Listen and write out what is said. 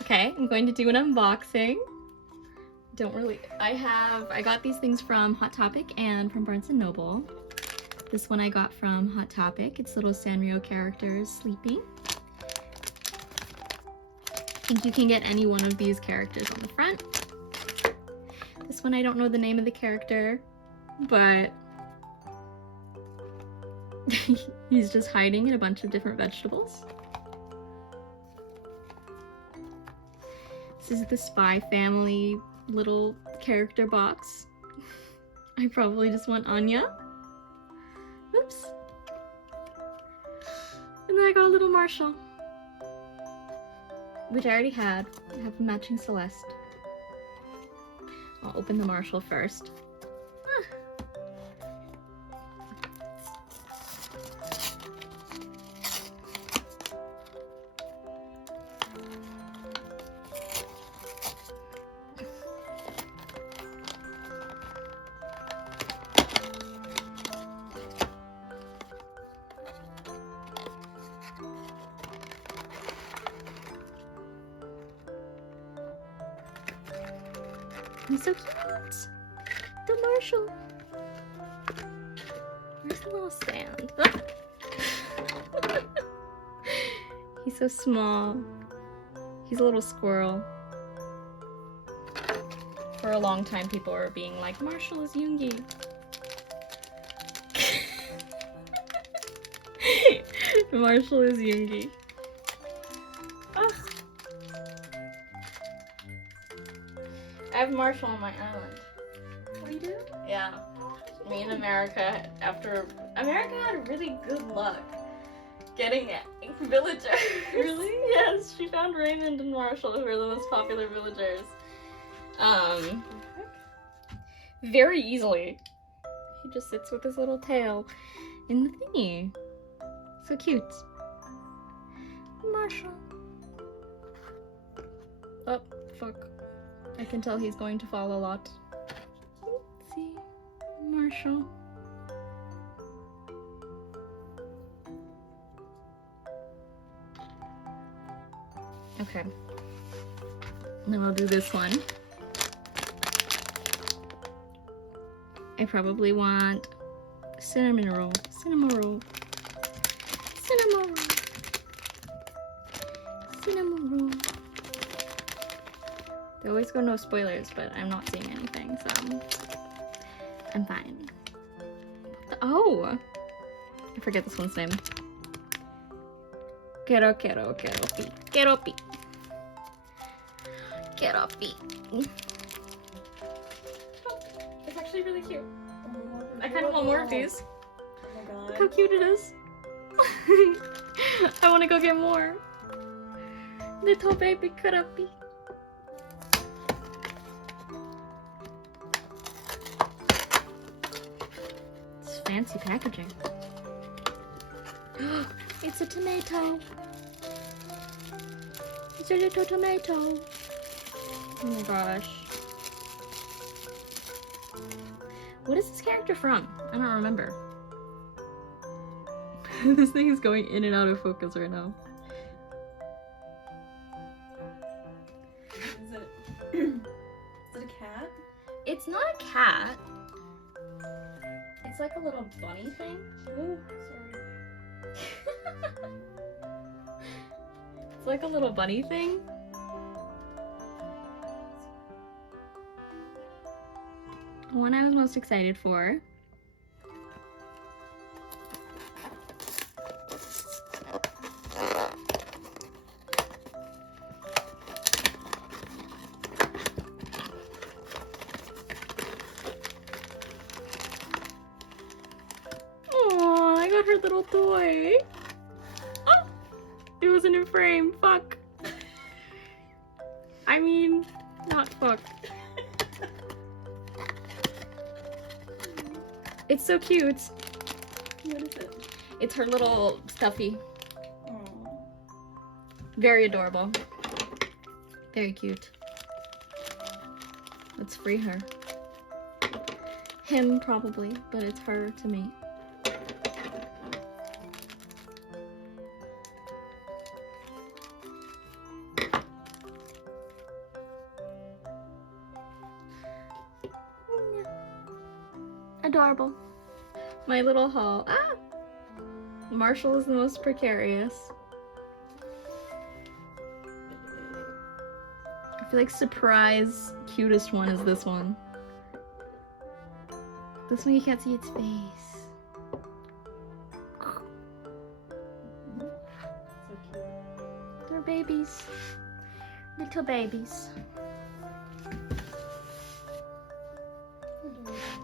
Okay, I'm going to do an unboxing. I got these things from Hot Topic and from Barnes & Noble. This one I got from Hot Topic. It's little SANRIO characters sleeping. I think you can get any one of these characters on the front. This one I don't know the name of the character, but he's just hiding in a bunch of different vegetables. This is the Spy Family little character box. I probably just want Anya. Oops. And then I got a little Marshall, which I already had. I have a matching Celeste. I'll open the Marshall first. He's so cute! The Marshall! Where's the little stand? Ah! He's so small. He's a little squirrel. For a long time people were being like, Marshall is Yoongi. Marshall is Yoongi. I have Marshall on my island. What do you do? Yeah. Me and America, America had really good luck getting villagers. Really? Yes, she found Raymond and Marshall, who are the most popular villagers. Very easily. He just sits with his little tail in the thingy. So cute. Marshall. Oh, fuck. I can tell he's going to fall a lot. Oopsie. Marshall. Okay. Then I'll do this one. I probably want cinnamon roll. Cinnamon roll. Cinnamon roll. Cinnamon roll. They always go no spoilers, but I'm not seeing anything, so I'm fine. Oh! I forget this one's name. Quiero pi. Quiero pi. Quiero pi. It's actually really cute. I kind of want more of these. Oh my god. Look how cute it is. I want to go get more. Little baby quiero pi. Fancy packaging. It's a tomato. It's a little tomato. Oh my gosh. What is this character from? I don't remember. This thing is going in and out of focus right now. Is it a cat? It's not a cat. It's like a little bunny thing. Oh, sorry. It's like a little bunny thing. The one I was most excited for. Oh, I got her little toy. Oh, it was a new frame. Fuck. I mean, not fuck. It's so cute. What is it? It's her little stuffy. Aww. Very adorable. Very cute. Let's free her. Him probably, but it's her to me. Adorable. My little haul. Ah! Marshall is the most precarious. I feel like surprise cutest one is this one. This one you can't see its face. So cute. They're babies. Little babies. Adorable.